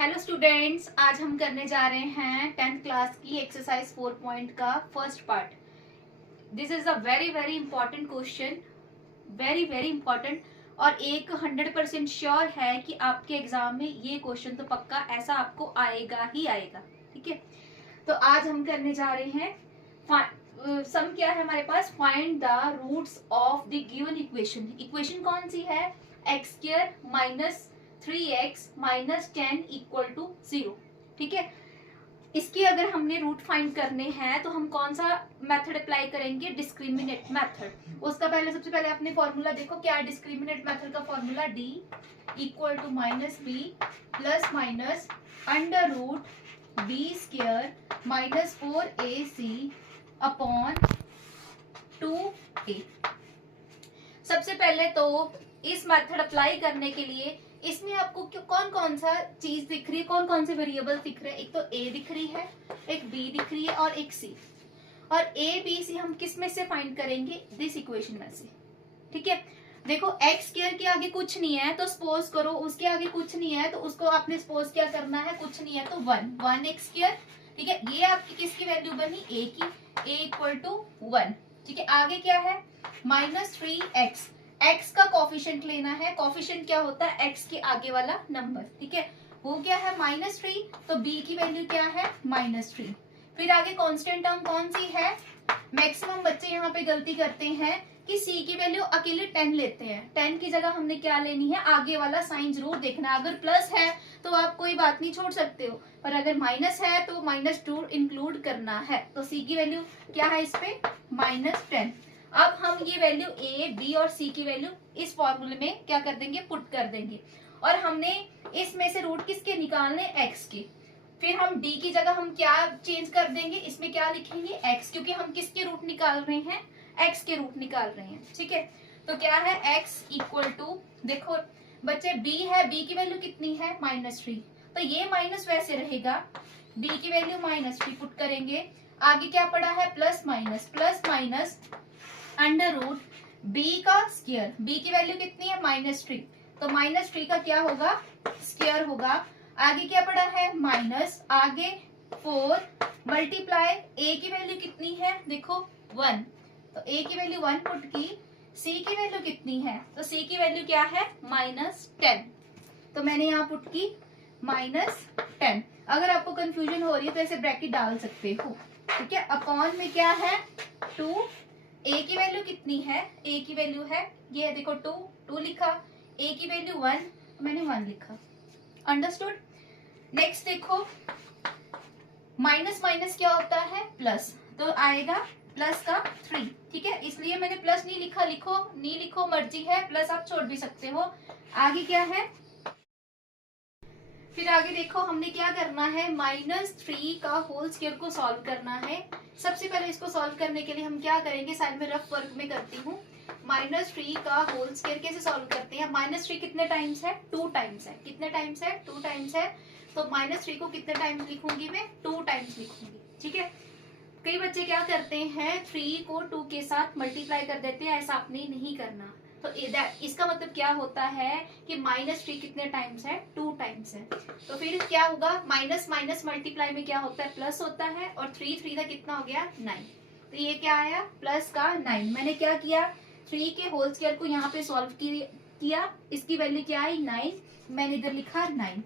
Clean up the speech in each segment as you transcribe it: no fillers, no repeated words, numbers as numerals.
Hello students, आज हम करने जा रहे हैं 10th क्लास की एक्सरसाइज 4 पॉइंट का first part. This is a very very important question, very very important. और एक 100% श्योर है कि आपके एग्जाम में ये क्वेश्चन तो पक्का ऐसा आपको आएगा ही आएगा। ठीक है, तो आज हम करने जा रहे हैं सम क्या है हमारे पास, find the roots of the given equation. Equation कौन सी है? X square minus 3x minus 10 equal to 0। ठीक है, इसके अगर हमने रूट फाइंड करने हैं तो हम कौन सा मेथड अप्लाई करेंगे? Discriminate method. उसका सबसे पहले अपने फॉर्मूला देखो, क्या है डिस्क्रिमिनेट मेथड का formula? d equal to minus B plus minus under root B square minus 4ac upon 2a। सबसे पहले तो इस मेथड अप्लाई करने के लिए इसमें आपको कौन कौन सा चीज दिख रही है, कौन कौन से वेरिएबल दिख रहे हैं? एक तो a दिख रही है, एक b दिख रही है और एक c। और a b c हम किस में से फाइंड करेंगे? दिस इक्वेशन में से। ठीक है, देखो x स्क्वायर के आगे कुछ नहीं है तो सपोज करो उसके आगे कुछ नहीं है तो उसको आपने सपोज क्या करना है? कुछ नहीं है तो 1 x स्क्वायर। ठीक है, ये आपकी किसकी वैल्यू बनी? a की, a इक्वल टू 1। ठीक है, आगे क्या है? Minus 3x। x का कोफिशिएंट लेना है। कोफिशिएंट क्या होता है? x के आगे वाला नंबर। ठीक है, वो क्या है? -3। तो b की वैल्यू क्या है? -3। फिर आगे कांस्टेंट टर्म कौन सी है? मैक्सिमम बच्चे यहाँ पे गलती करते हैं कि c की वैल्यू अकेले 10 लेते हैं। 10 की जगह हमने क्या लेनी है? आगे वाला साइन जरूर देखना। अगर प्लस है तो आप कोई बात नहीं, छोड़ सकते हो, पर अगर माइनस है तो -2 इंक्लूड करना है। तो c की वैल्यू क्या है इस पे? -10। अब हम ये वैल्यू a, b और c की वैल्यू इस फॉर्मूले में क्या कर देंगे? पुट कर देंगे। और हमने इसमें से रूट किसके निकालने? x के। फिर हम d की जगह हम क्या चेंज कर देंगे? इसमें क्या लिखेंगे? x, क्योंकि हम किसके रूट निकाल रहे हैं? x के रूट निकाल रहे हैं। ठीक है, तो क्या है? x इक्वल टू, देखो बच्चे b है, b की वैल्यू कितनी है? -3। तो ये माइनस वैसे रहेगा, b की वैल्यू -3 पुट करेंगे। आगे क्या पड़ा है? Plus minus under root b का स्क्वायर। b की वैल्यू कितनी है? -3। तो -3 का क्या होगा? स्क्वायर होगा। आगे क्या पड़ा है? माइनस, आगे 4 मल्टीप्लाई a की वैल्यू कितनी है? देखो 1। तो a की वैल्यू 1 पुट की। c की वैल्यू कितनी है? तो c की वैल्यू क्या है? -10। तो मैंने यहाँ पुट की -10। अगर आपको कंफ्यूजन हो रही है तो ऐसे ब्रैकेट डाल सकते हो। ठीक है, अपॉन में क्या है? 2। a की वैल्यू कितनी है? a की वैल्यू है, ये देखो 2 लिखा। a की वैल्यू 1, मैंने 1 लिखा। अंडरस्टूड? नेक्स्ट देखो, माइनस माइनस क्या होता है? प्लस, तो आएगा प्लस का 3। ठीक है, इसलिए मैंने प्लस नहीं लिखा। लिखो नहीं लिखो मर्जी है, प्लस आप छोड़ भी सकते हो। आगे क्या है? फिर आगे देखो हमने क्या करना है? -3 का होल स्क्वायर को सॉल्व करना है। सबसे पहले इसको सॉल्व करने के लिए हम क्या करेंगे? साइड में रफ वर्क में करती हूँ। -3 का होल स्क्वायर कैसे सॉल्व करते हैं? -3 कितने टाइम्स है? 2 टाइम्स है। कितने टाइम्स है? 2 टाइम्स है। तो -3 को कितने टाइम्स लिखूंगी मैं? 2 टाइम्स लिखूंगी। ठीक है, कई बच्चे क्या करते हैं? 3 को 2 के साथ मल्टीप्लाई कर देते हैं। ऐसा आपने नहीं करना। तो इसका मतलब क्या होता है कि -3 कितने टाइम्स है? 2 टाइम्स है। तो फिर क्या होगा? माइनस माइनस मल्टीप्लाई में क्या होता है? प्लस होता है। और 3 का कितना हो गया? 9। तो ये क्या आया? प्लस का 9। मैंने क्या किया? 3 के होल स्क्वायर को यहाँ पे सॉल्व किया। इसकी वैल्यू क्या आई? 9। मैंने इधर लिखा 9।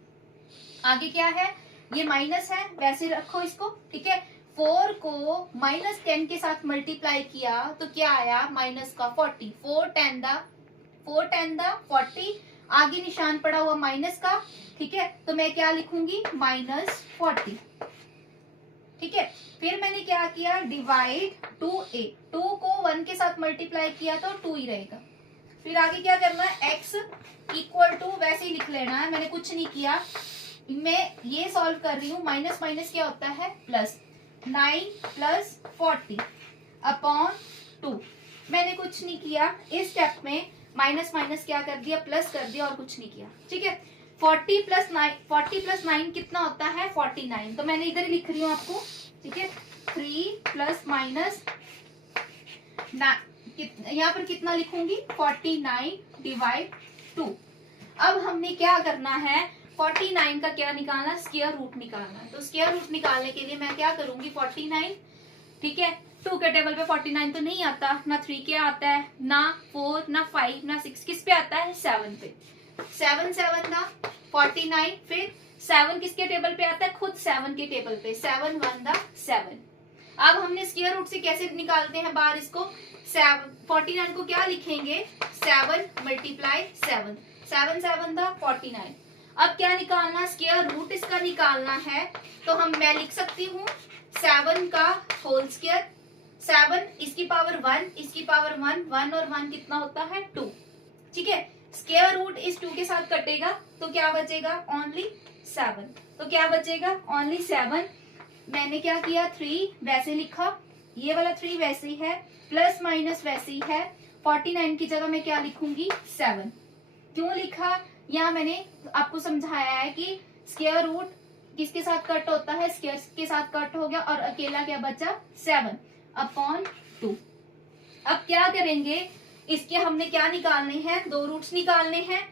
आगे क्या है? ये माइनस है, वैसे रखो इसको। ठीक है, 4 को -10 के साथ मल्टीप्लाई किया तो क्या आया? माइनस का 40। 4 10 दा 40। आगे निशान पड़ा हुआ माइनस का। ठीक है, तो मैं क्या लिखूंगी? -40। ठीक है, फिर मैंने क्या किया? Divide 2a। 2 को 1 के साथ मल्टीप्लाई किया तो 2 ही रहेगा। फिर आगे क्या करना है? x इक्वल टू वैसे ही लिख लेना है, मैंने कुछ नहीं किया। मैं ये सॉल्व कर रही हूँ। माइनस माइनस क्या होता है? प्लस। 9 plus 40 upon 2। मैंने कुछ नहीं किया इस स्टेप में। माइनस माइनस क्या कर दिया? प्लस कर दिया और कुछ नहीं किया। ठीक है, 40 प्लस 9 कितना होता है? 49। तो मैंने इधर लिख रही हूँ आपको। ठीक है, 3 प्लस माइनस यहाँ पर कितना लिखूंगी? 49 डिवाइड 2। अब हमने क्या करना है? 49 का क्या निकालना, स्क्वायर रूट निकालना। तो स्क्वायर रूट निकालने के लिए मैं क्या करूंगी, 49, ठीक है, 2 के टेबल पे 49 तो नहीं आता, ना 3 के आता है, ना 4, ना 5, ना 6, किस पे आता है, 7 पे। 7 7 था 49, फिर 7 किसके टेबल पे आता है, खुद 7 के टेबल पे, 7 1 था 7। अब हमने स्क्वायर रूट से कैसे निकालते हैं बाहर इसको, 49 को क्या लिखेंगे, 7 मल्टीप्लाई 7, 7 7 था 49। अब क्या निकालना, स्क्वायर रूट इसका निकालना है, तो मैं लिख सकती हूँ 7 का होल स्क्वायर, 7 इसकी पावर 1, इसकी पावर 1, 1 और 1 कितना होता है, 2, ठीक है। स्क्वायर रूट इस 2 के साथ कटेगा तो क्या बचेगा, ओनली 7। तो क्या बचेगा, ओनली 7। मैंने क्या किया, 3 वैसे लिखा, ये वाला 3 वैसे ही है, प्लस माइनस वैसे ही है, 49 की जगह मैं क्या लिखूंगी, 7। क्यों लिखा, यहाँ मैंने आपको समझाया है कि स्क्वायर रूट किसके साथ कट होता है, स्क्वायर के साथ कट हो गया और अकेला क्या बचा, 7/2। अब क्या करेंगे, इसके हमने क्या निकालने हैं, 2 रूट्स निकालने हैं।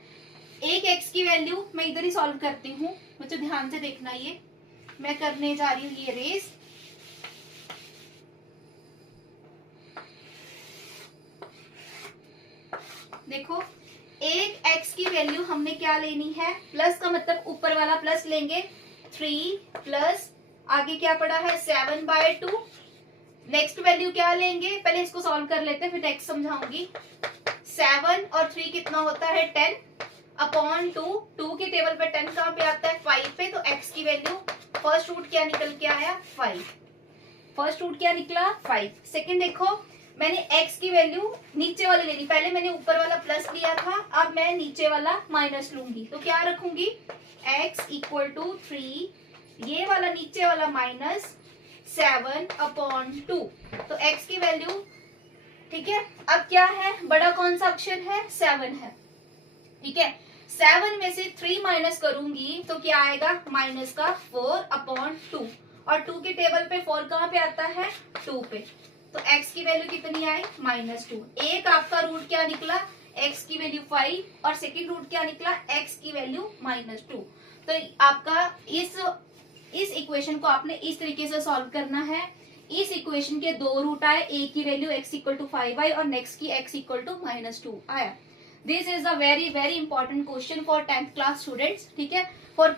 एक x की वैल्यू मैं इधर ही सॉल्व करती हूँ, मुझे ध्यान से देखना, ये मैं करने जा रही हूँ ये रेस। देखो, एक x की वैल्यू हमने क्या लेनी है, प्लस का मतलब ऊपर वाला प्लस लेंगे, 3 प्लस आगे क्या पड़ा है, 7/2। नेक्स्ट वैल्यू क्या लेंगे, पहले इसको सॉल्व कर लेते हैं फिर नेक्स्ट समझाऊंगी। 7 और 3 कितना होता है, 10/2। 2 के टेबल पे 10 कहाँ पे आता है, 5 पे। तो x की वैल्यू फर्स्ट रूट क्या निकल के आया, 5। फर्स्ट रूट क्या निकला, 5। सेकंड देखो, मैंने x की वैल्यू नीचे वाली लेनी, पहले मैंने ऊपर वाला प्लस लिया था, अब मैं नीचे वाला माइनस लूंगी। तो क्या रखूंगी, x = 3, ये वाला नीचे वाला माइनस 7/2। तो x की वैल्यू, ठीक है। अब क्या है, बड़ा कौन सा अक्षर है, 7 है, ठीक है। 7 में से 3 माइनस करूंगी तो क्या आएगा, माइनस का 4/2, और 2 के टेबल पे 4 कहाँ पे आता है, 2 पे। तो x की वैल्यू कितनी आई, -2। एक आपका रूट क्या निकला, x की वैल्यू 5, और सेकंड रूट क्या निकला, x की वैल्यू -2। तो आपका इस इक्वेशन को आपने इस तरीके से सॉल्व करना है। इस इक्वेशन के 2 रूट आए, एक की वैल्यू x = 5 आई और नेक्स्ट की x = -2 आया। This is a very very important question for 10th class students, ठीक है। For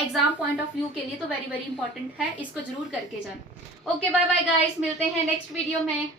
exam point of view के लिए तो वेरी वेरी इंपॉर्टेंट है, इसको जरूर करके जाना। ओके, बाय बाय गाइस, मिलते हैं नेक्स्ट वीडियो में।